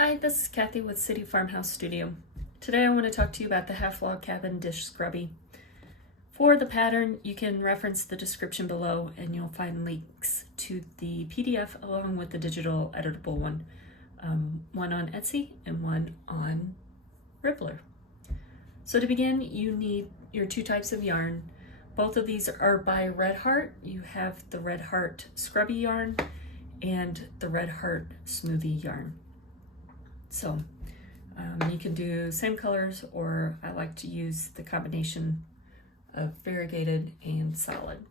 Hi, this is Kathy with City Farmhouse Studio. Today I want to talk to you about the half log cabin dish scrubby. For the pattern, you can reference the description below and you'll find links to the PDF along with the digital editable one. One on Etsy and one on Rippler. So to begin, you need your two types of yarn. Both of these are by Red Heart. You have the Red Heart Scrubby yarn and the Red Heart Smoothie yarn. So you can do same colors, or I like to use the combination of variegated and solid.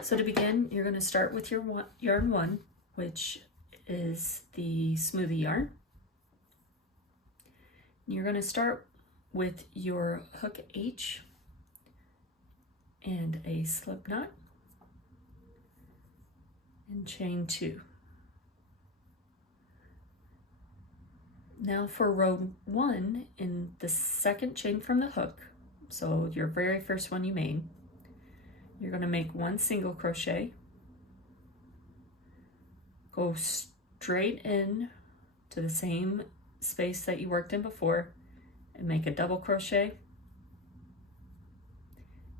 So to begin, you're going to start with your yarn 1, which is the Smoothie yarn. You're going to start with your hook H and a slip knot and chain 2. Now for row 1 in the second chain from the hook, so your very first one you made, you're going to make 1 single crochet, go straight in to the same space that you worked in before and make a double crochet,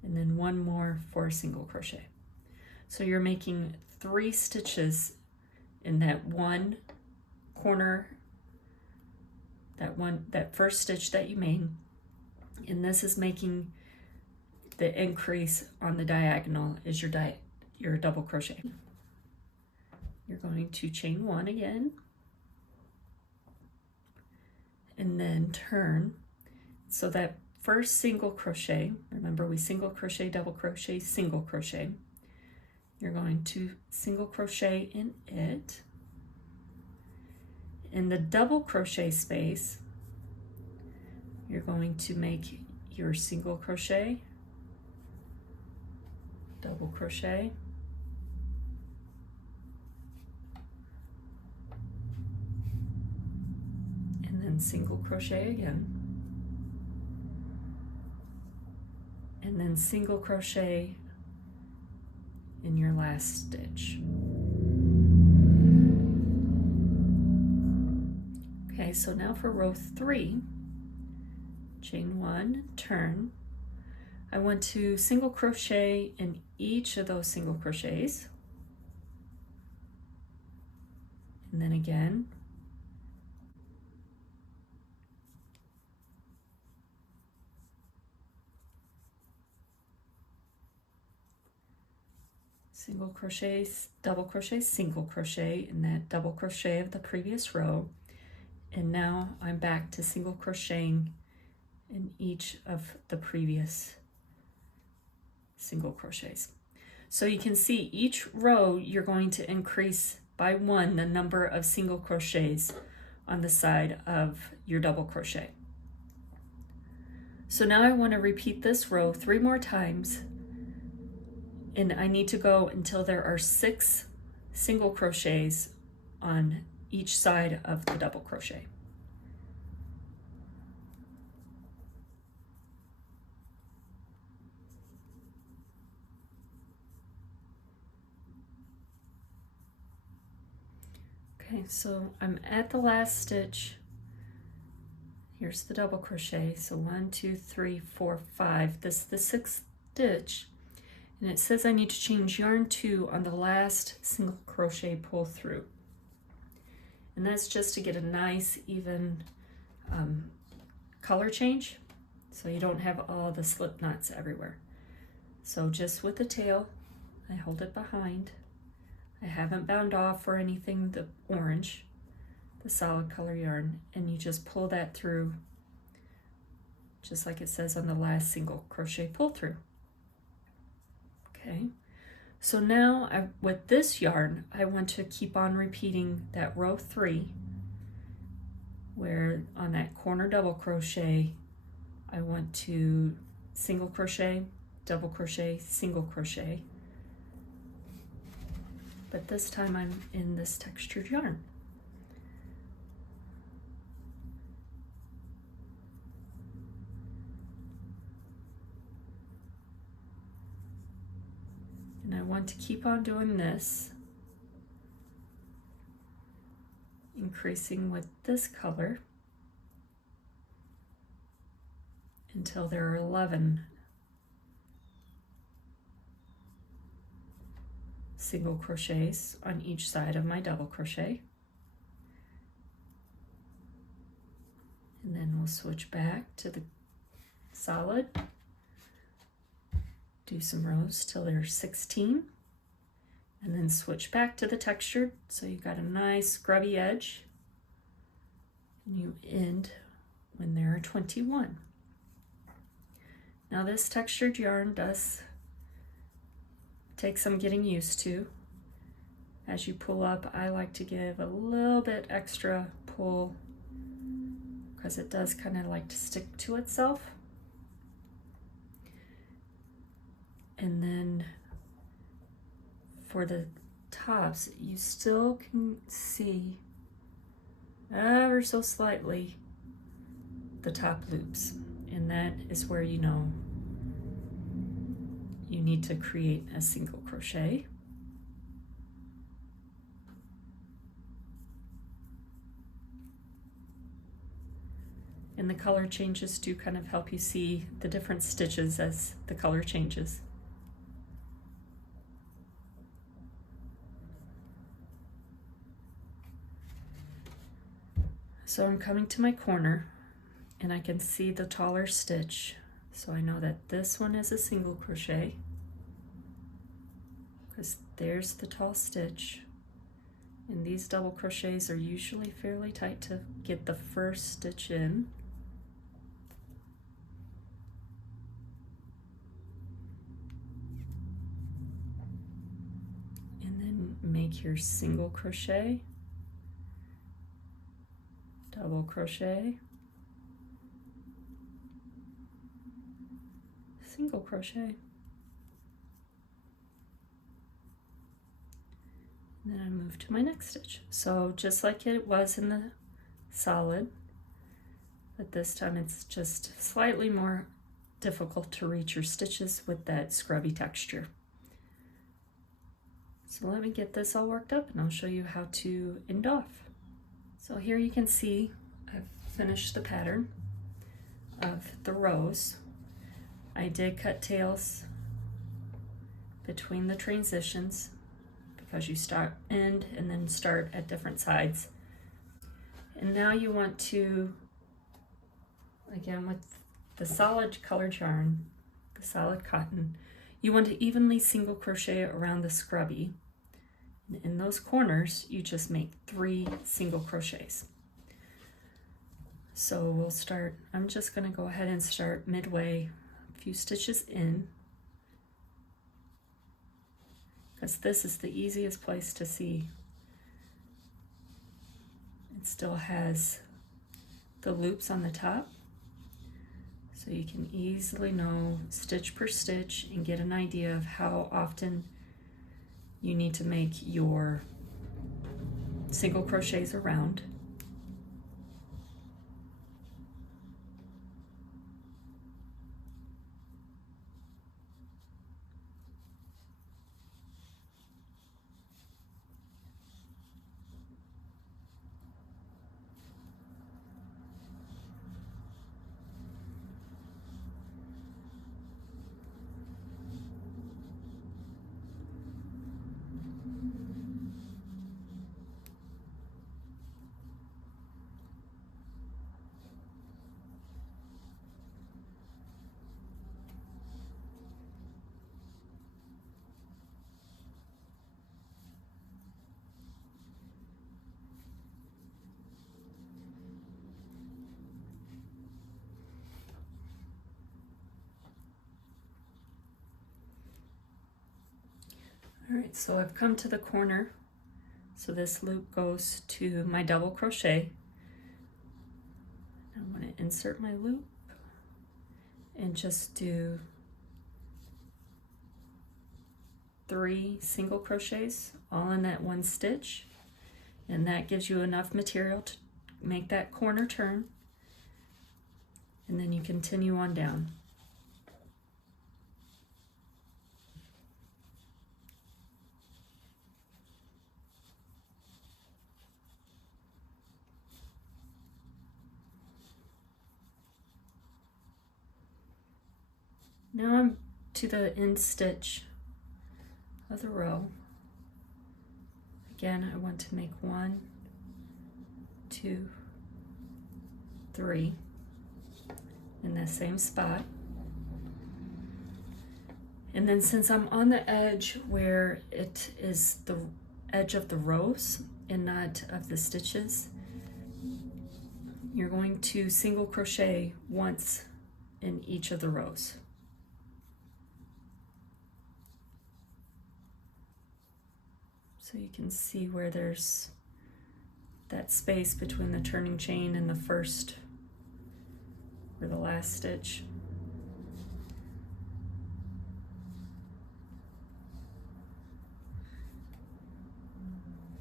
and then 1 more for a single crochet. So you're making 3 stitches in that one corner, that first stitch that you made, and this is making the increase on the diagonal is your double crochet. You're going to chain 1 again and then turn. So that first single crochet, remember we single crochet, double crochet, single crochet, you're going to single crochet in it. In the double crochet space, you're going to make your single crochet, double crochet, and then single crochet again, and then single crochet in your last stitch. Okay, so now for row 3, chain 1, turn. I want to single crochet in each of those single crochets, and then again, single crochet, double crochet, single crochet in that double crochet of the previous row. And now I'm back to single crocheting in each of the previous single crochets. So you can see each row you're going to increase by 1 the number of single crochets on the side of your double crochet. So now I want to repeat this row 3 more times, and I need to go until there are 6 single crochets on each side of the double crochet. Okay, so I'm at the last stitch. Here's the double crochet. So 1, 2, 3, 4, 5. This is the 6th stitch. And it says I need to change yarn 2 on the last single crochet pull through. And that's just to get a nice even color change, so you don't have all the slip knots everywhere. So just with the tail, I hold it behind. I haven't bound off or anything the orange, the solid color yarn, and you just pull that through just like it says on the last single crochet pull through. Okay, so now with this yarn, I want to keep on repeating that row 3, where on that corner double crochet, I want to single crochet, double crochet, single crochet. But this time I'm in this textured yarn. And I want to keep on doing this, increasing with this color until there are 11 single crochets on each side of my double crochet. And then we'll switch back to the solid, do some rows till there's 16, and then switch back to the textured so you've got a nice scrubby edge, and you end when there are 21. Now this textured yarn does take some getting used to. As you pull up, I like to give a little bit extra pull because it does kind of like to stick to itself. And then for the tops, you still can see ever so slightly the top loops, and that is where you know you need to create a single crochet. And the color changes do kind of help you see the different stitches as the color changes. So I'm coming to my corner and I can see the taller stitch. So I know that this one is a single crochet because there's the tall stitch. And these double crochets are usually fairly tight to get the first stitch in. And then make your single crochet, double crochet, single crochet. And then I move to my next stitch. So just like it was in the solid, but this time it's just slightly more difficult to reach your stitches with that scrubby texture. So let me get this all worked up and I'll show you how to end off. So here you can see I've finished the pattern of the rows. I did cut tails between the transitions because you end and then start at different sides. And now you want to, again with the solid colored yarn, the solid cotton, you want to evenly single crochet around the scrubby. And in those corners, you just make 3 single crochets. So we'll start, I'm just gonna go ahead and start midway, a few stitches in, because this is the easiest place to see. It still has the loops on the top, so you can easily know stitch per stitch and get an idea of how often you need to make your single crochets around. All right, so I've come to the corner. So this loop goes to my double crochet. I want to insert my loop and just do 3 single crochets all in that one stitch. And that gives you enough material to make that corner turn. And then you continue on down. Now I'm to the end stitch of the row. Again, I want to make 1, 2, 3 in the same spot. And then since I'm on the edge where it is the edge of the rows and not of the stitches, you're going to single crochet once in each of the rows. So you can see where there's that space between the turning chain and the first or the last stitch.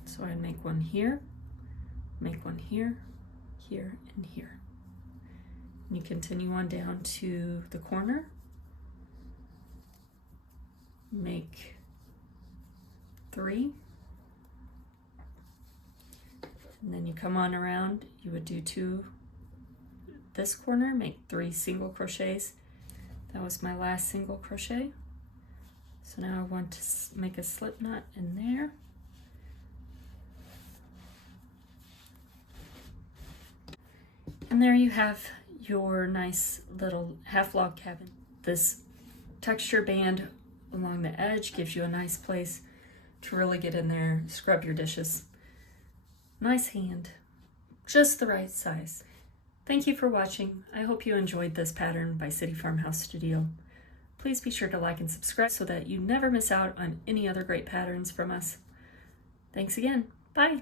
So I make one here, make one here, here, and here. And you continue on down to the corner, make 3, and then you come on around, you would do 2 this corner, make 3 single crochets. That was my last single crochet. So now I want to make a slip knot in there. And there you have your nice little half log cabin. This texture band along the edge gives you a nice place to really get in there, scrub your dishes. Nice hand, just the right size. Thank you for watching. I hope you enjoyed this pattern by City Farmhouse Studio. Please be sure to like and subscribe so that you never miss out on any other great patterns from us. Thanks again. Bye.